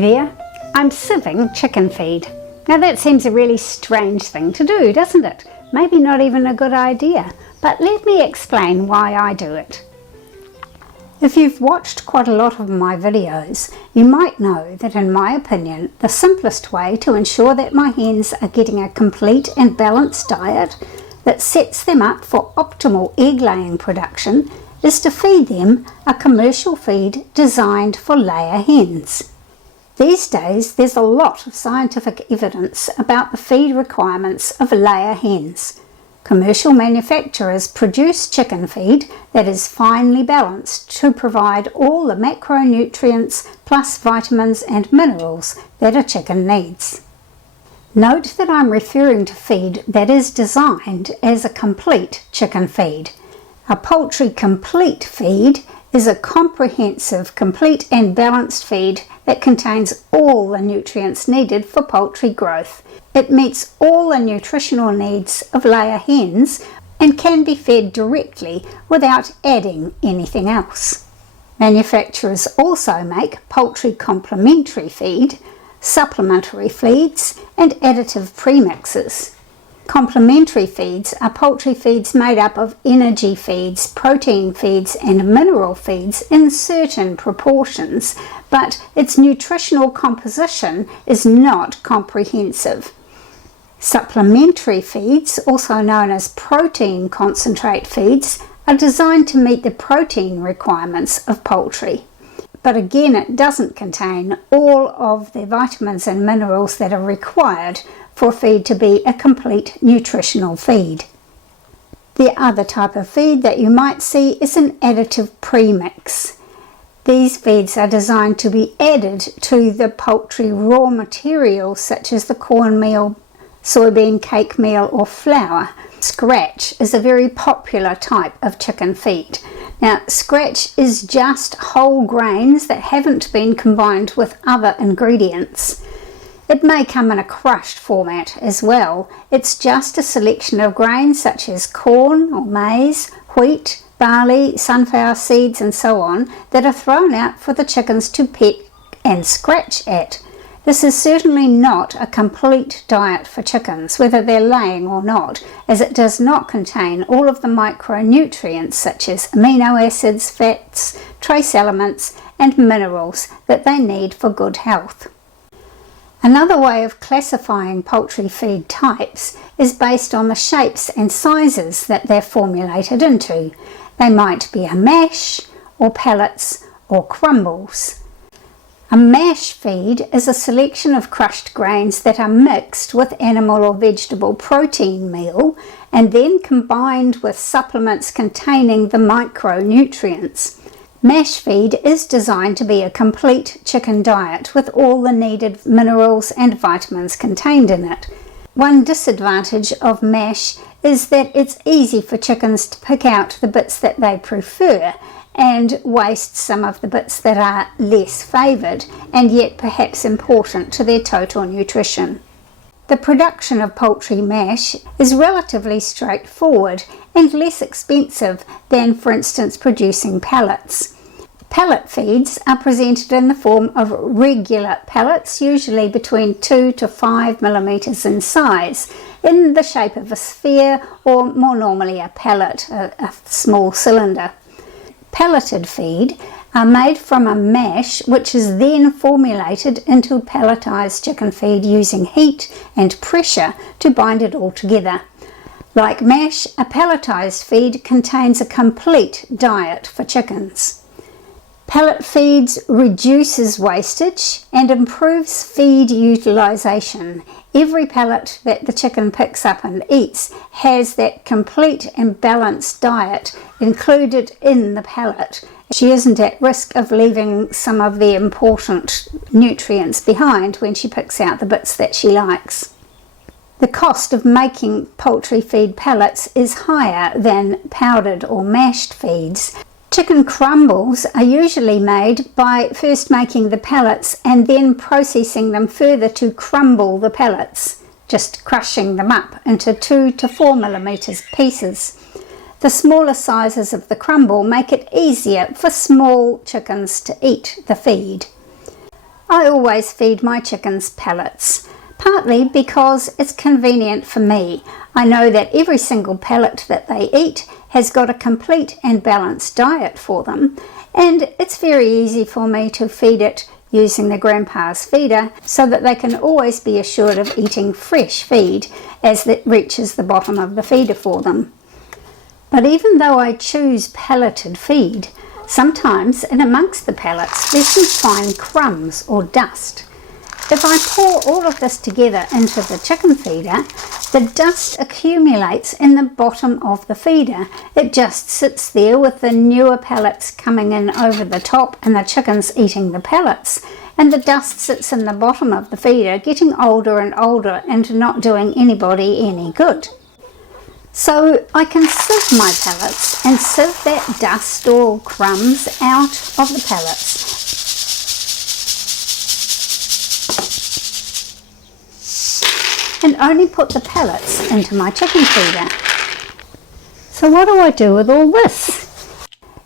Hello there, I'm sieving chicken feed. Now that seems a really strange thing to do, doesn't it? Maybe not even a good idea, but let me explain why I do it. If you've watched quite a lot of my videos, you might know that in my opinion, the simplest way to ensure that my hens are getting a complete and balanced diet that sets them up for optimal egg-laying production is to feed them a commercial feed designed for layer hens. These days there's a lot of scientific evidence about the feed requirements of layer hens. Commercial manufacturers produce chicken feed that is finely balanced to provide all the macronutrients plus vitamins and minerals that a chicken needs. Note that I'm referring to feed that is designed as a complete chicken feed. A poultry complete feed is a comprehensive, complete and balanced feed that contains all the nutrients needed for poultry growth. It meets all the nutritional needs of layer hens and can be fed directly without adding anything else. Manufacturers also make poultry complementary feed, supplementary feeds and additive premixes. Complementary feeds are poultry feeds made up of energy feeds, protein feeds and mineral feeds in certain proportions, but its nutritional composition is not comprehensive. Supplementary feeds, also known as protein concentrate feeds, are designed to meet the protein requirements of poultry. But again, it doesn't contain all of the vitamins and minerals that are required for feed to be a complete nutritional feed. The other type of feed that you might see is an additive premix. These feeds are designed to be added to the poultry raw materials such as the cornmeal, soybean cake meal or flour. Scratch is a very popular type of chicken feed. Now, scratch is just whole grains that haven't been combined with other ingredients. It may come in a crushed format as well. It's just a selection of grains such as corn or maize, wheat, barley, sunflower seeds and so on that are thrown out for the chickens to pick and scratch at. This is certainly not a complete diet for chickens, whether they're laying or not, as it does not contain all of the micronutrients such as amino acids, fats, trace elements and minerals that they need for good health. Another way of classifying poultry feed types is based on the shapes and sizes that they're formulated into. They might be a mash, or pellets, or crumbles. A mash feed is a selection of crushed grains that are mixed with animal or vegetable protein meal and then combined with supplements containing the micronutrients. Mash feed is designed to be a complete chicken diet with all the needed minerals and vitamins contained in it. One disadvantage of mash is that it's easy for chickens to pick out the bits that they prefer and waste some of the bits that are less favoured and yet perhaps important to their total nutrition. The production of poultry mash is relatively straightforward and less expensive than, for instance, producing pellets. Pellet feeds are presented in the form of regular pellets, usually between 2 to 5 millimeters in size, in the shape of a sphere or more normally a pellet, a small cylinder. Pelleted feed are made from a mash which is then formulated into pelletized chicken feed using heat and pressure to bind it all together. Like mash, a pelletized feed contains a complete diet for chickens. Pellet feeds reduces wastage and improves feed utilization. Every pellet that the chicken picks up and eats has that complete and balanced diet included in the pellet. She isn't at risk of leaving some of the important nutrients behind when she picks out the bits that she likes. The cost of making poultry feed pellets is higher than powdered or mashed feeds. Chicken crumbles are usually made by first making the pellets and then processing them further to crumble the pellets, just crushing them up into 2 to 4 millimeters pieces. The smaller sizes of the crumble make it easier for small chickens to eat the feed. I always feed my chickens pellets, partly because it's convenient for me. I know that every single pellet that they eat has got a complete and balanced diet for them, and it's very easy for me to feed it using the grandpa's feeder so that they can always be assured of eating fresh feed as it reaches the bottom of the feeder for them. But even though I choose pelleted feed, sometimes in amongst the pellets there's some fine crumbs or dust. If I pour all of this together into the chicken feeder, the dust accumulates in the bottom of the feeder. It just sits there with the newer pellets coming in over the top and the chickens eating the pellets. And the dust sits in the bottom of the feeder, getting older and older and not doing anybody any good. So I can sieve my pellets and sieve that dust or crumbs out of the pellets. And only put the pellets into my chicken feeder. So what do I do with all this?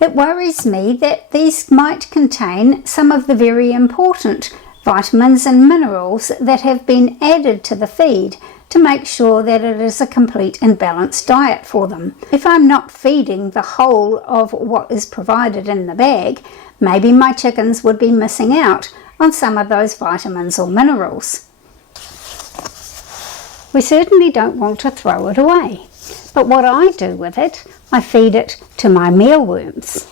It worries me that these might contain some of the very important vitamins and minerals that have been added to the feed to make sure that it is a complete and balanced diet for them. If I'm not feeding the whole of what is provided in the bag, maybe my chickens would be missing out on some of those vitamins or minerals. We certainly don't want to throw it away, but what I do with it, I feed it to my mealworms.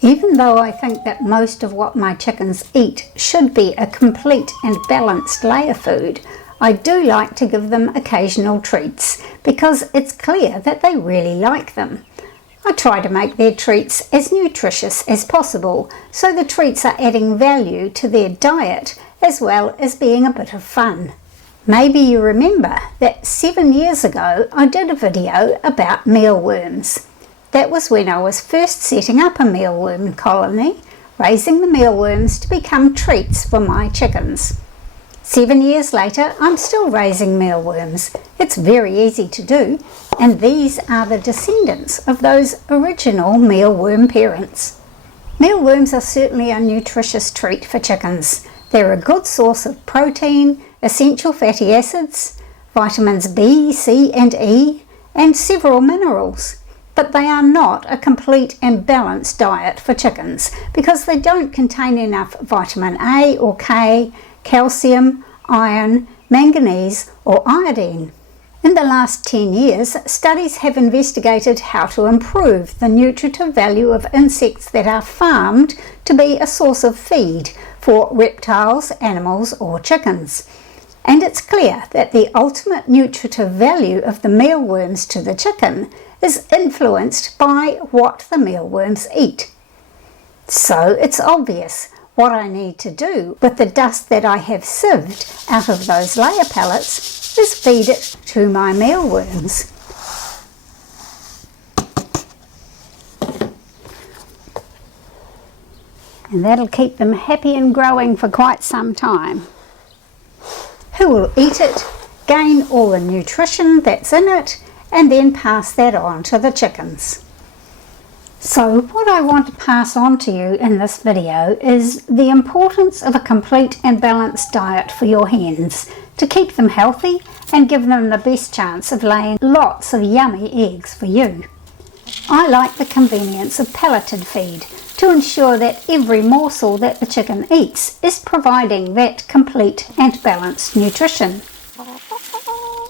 Even though I think that most of what my chickens eat should be a complete and balanced layer food, I do like to give them occasional treats because it's clear that they really like them. I try to make their treats as nutritious as possible, so the treats are adding value to their diet as well as being a bit of fun. Maybe you remember that 7 years ago I did a video about mealworms. That was when I was first setting up a mealworm colony, raising the mealworms to become treats for my chickens. 7 years later, I'm still raising mealworms. It's very easy to do, and these are the descendants of those original mealworm parents. Mealworms are certainly a nutritious treat for chickens. They're a good source of protein, essential fatty acids, vitamins B, C and E, and several minerals. But they are not a complete and balanced diet for chickens because they don't contain enough vitamin A or K, calcium, iron, manganese or iodine. In the last 10 years, studies have investigated how to improve the nutritive value of insects that are farmed to be a source of feed for reptiles, animals or chickens. And it's clear that the ultimate nutritive value of the mealworms to the chicken is influenced by what the mealworms eat. So it's obvious what I need to do with the dust that I have sieved out of those layer pellets is feed it to my mealworms. And that'll keep them happy and growing for quite some time. Who will eat it, gain all the nutrition that's in it, and then pass that on to the chickens. So what I want to pass on to you in this video is the importance of a complete and balanced diet for your hens to keep them healthy and give them the best chance of laying lots of yummy eggs for you. I like the convenience of pelleted feed to ensure that every morsel that the chicken eats is providing that complete and balanced nutrition.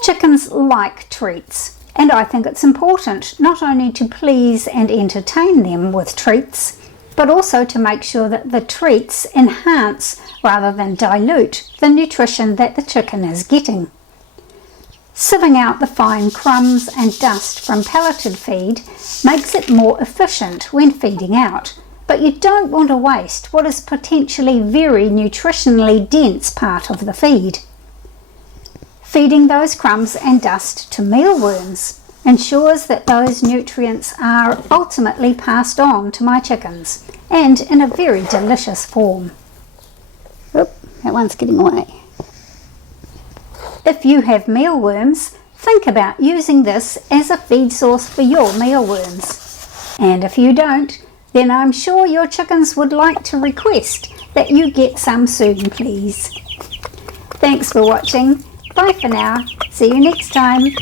Chickens like treats. And I think it's important not only to please and entertain them with treats, but also to make sure that the treats enhance rather than dilute the nutrition that the chicken is getting. Sieving out the fine crumbs and dust from pelleted feed makes it more efficient when feeding out, but you don't want to waste what is potentially very nutritionally dense part of the feed. Feeding those crumbs and dust to mealworms ensures that those nutrients are ultimately passed on to my chickens, and in a very delicious form. Oop, that one's getting away. If you have mealworms, think about using this as a feed source for your mealworms. And if you don't, then I'm sure your chickens would like to request that you get some soon, please. Thanks for watching. Bye for now. See you next time.